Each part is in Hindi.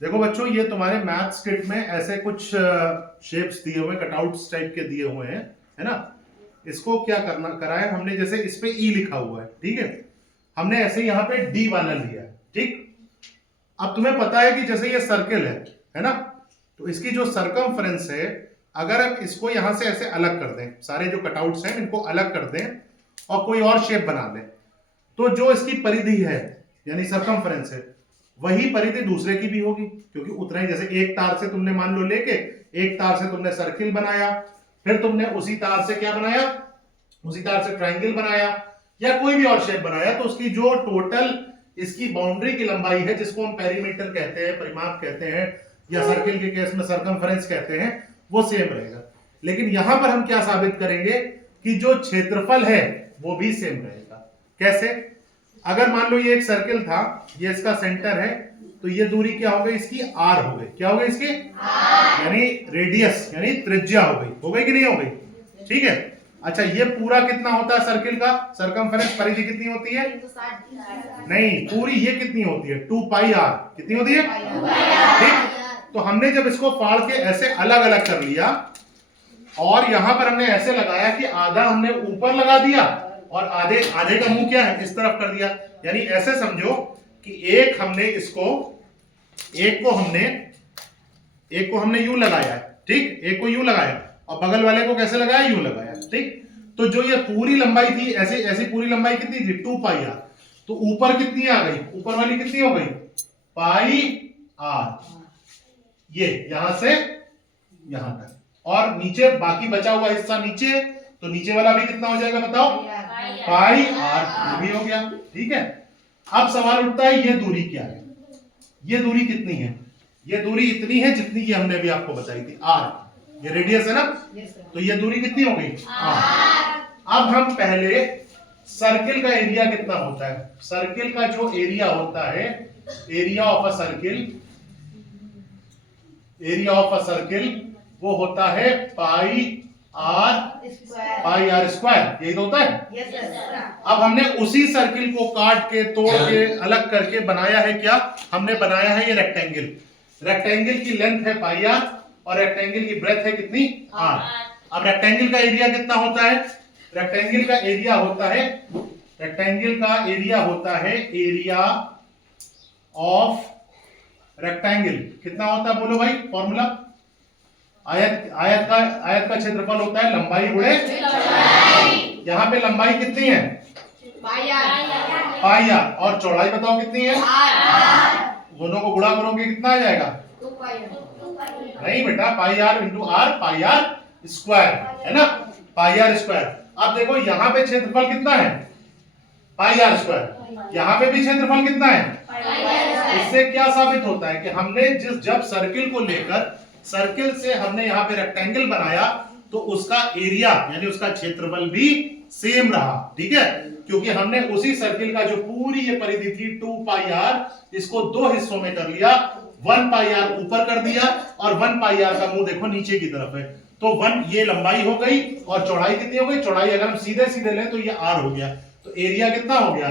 देखो बच्चों, ये तुम्हारे मैथ्स किट में ऐसे कुछ शेप्स दिए हुए, कटआउट्स टाइप के दिए हुए हैं, है ना। इसको क्या करना करा है हमने, जैसे इस पे ई लिखा हुआ है, ठीक है, हमने ऐसे यहाँ पे डी वाला लिया है, ठीक। अब तुम्हें पता है कि जैसे ये सर्किल है ना, तो इसकी जो सरकमफ्रेंस है, अगर हम इसको यहां से ऐसे अलग कर दें, सारे जो कटआउट्स हैं इनको अलग कर दें और कोई और शेप बना लें, तो जो इसकी परिधि है यानी सरकमफ्रेंस है, वही परिधि दूसरे की भी होगी, क्योंकि उतना ही, जैसे एक तार से तुमने मान लो लेके एक तार से तुमने सर्किल बनाया, फिर तुमने उसी तार से क्या बनाया, उसी तार से ट्रायंगल बनाया या कोई भी और शेप बनाया, तो उसकी जो टोटल इसकी बाउंड्री की लंबाई है, जिसको हम पेरीमीटर कहते हैं, परिमाप कहते हैं, या सर्किल के केस में सरकमफ्रेंस कहते हैं, वो सेम रहेगा। लेकिन यहां पर हम क्या साबित करेंगे कि जो क्षेत्रफल है वो भी सेम रहेगा। कैसे? अगर मान लो ये एक सर्किल था, ये इसका सेंटर है, तो ये दूरी क्या हो गई इसकी, आर हो गई। क्या हो गई इसकी? यानी रेडियस, यानी त्रिज्या हो गई कि नहीं हो गई? ठीक है। अच्छा, ये पूरा कितना होता है सर्किल का सरकमफ्रेंस, परिधि कितनी होती है? नहीं, पूरी ये कितनी होती है? 2 पाई आर। कितनी होती है? ठीक। तो हमने जब इसको फाड़ के ऐसे अलग अलग कर लिया और यहां पर हमने ऐसे लगाया कि आधा हमने ऊपर लगा दिया और आधे का मुंह क्या है, इस तरफ कर दिया। यानी ऐसे समझो कि एक को हमने यूं लगाया है, ठीक, एक को यूं लगाया और बगल वाले को कैसे लगाया, यूं लगाया, ठीक। तो जो ये पूरी लंबाई थी, ऐसी पूरी लंबाई कितनी थी? 2 पाई आर। तो ऊपर कितनी आ गई, ऊपर वाली कितनी हो गई? पाई आर। ये यहां से यहां तक, और नीचे बाकी बचा हुआ हिस्सा नीचे, तो नीचे वाला भी कितना हो जाएगा बताओ? पाई आर। ये भी हो गया, ठीक है। अब सवाल उठता है, ये दूरी क्या है, ये दूरी कितनी है? ये दूरी इतनी है जितनी की हमने अभी आपको बताई थी, आर। ये रेडियस है ना, तो ये दूरी कितनी हो गई? आर। अब हम पहले सर्किल का एरिया कितना होता है, सर्किल का जो एरिया होता है, एरिया ऑफ अ सर्किल, वो होता है पाई आर स्क्वायर। यही तो होता है। अब हमने उसी सर्किल को काट के, तोड़ के, अलग करके बनाया है क्या, हमने बनाया है ये रेक्टेंगल। रेक्टेंगल की लेंथ है पाई आर और रेक्टेंगल की ब्रेथ है कितनी? आर। अब रेक्टेंगल का एरिया कितना होता है? रेक्टेंगल का एरिया होता है एरिया ऑफ रेक्टेंगल। कितना होता है बोलो भाई फॉर्मूला? आयत का क्षेत्रफल होता है लंबाई गुणे चौड़ाई। यहाँ पे लंबाई कितनी है? पाई आर। और चौड़ाई बताओ कितनी है? दोनों को गुणा करोगे कितना आ जाएगा? 2 पाई। नहीं बेटा, pi r into r, pi r square, है ना, पाई आर स्क्वायर। अब देखो यहाँ पे क्षेत्रफल कितना है? पाई आर स्क्वायर। यहाँ पे भी क्षेत्रफल कितना है? इससे क्या साबित होता है कि हमने जब सर्किल को लेकर, सर्किल से हमने यहाँ पे रेक्टेंगल बनाया, तो उसका एरिया यानी उसका क्षेत्रफल भी सेम रहा, ठीक है। क्योंकि हमने उसी सर्किल का जो पूरी ये परिधि थी 2 पाई आर, इसको 2 हिस्सों में कर लिया। 1 पाई आर ऊपर कर दिया और 1 पाई आर का मुंह देखो नीचे की तरफ है, तो 1 ये लंबाई हो गई और चौड़ाई कितनी हो गई? चौड़ाई अगर हम सीधे लें तो ये आर हो गया, तो एरिया कितना हो गया?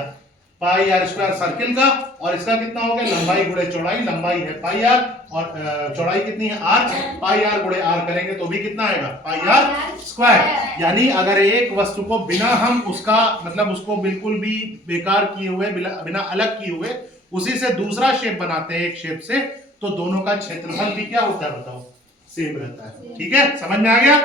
पाई आर स्क्वायर सर्किल का, और इसका कितना हो गया? लंबाई गुणे चौड़ाई। लंबाई है पाई आर और चौड़ाई कितनी है? आर। पाई आर गुणे आर करेंगे तो भी कितना आएगा? पाई आर स्क्वायर। यानी अगर एक वस्तु को बिना हम उसका मतलब उसको बिल्कुल भी बेकार किए हुए, बिना अलग किए हुए, उसी से दूसरा शेप बनाते हैं एक शेप से, तो दोनों का क्षेत्रफल भी क्या होता है बताओ? सेम रहता है। ठीक है, समझ में आ गया?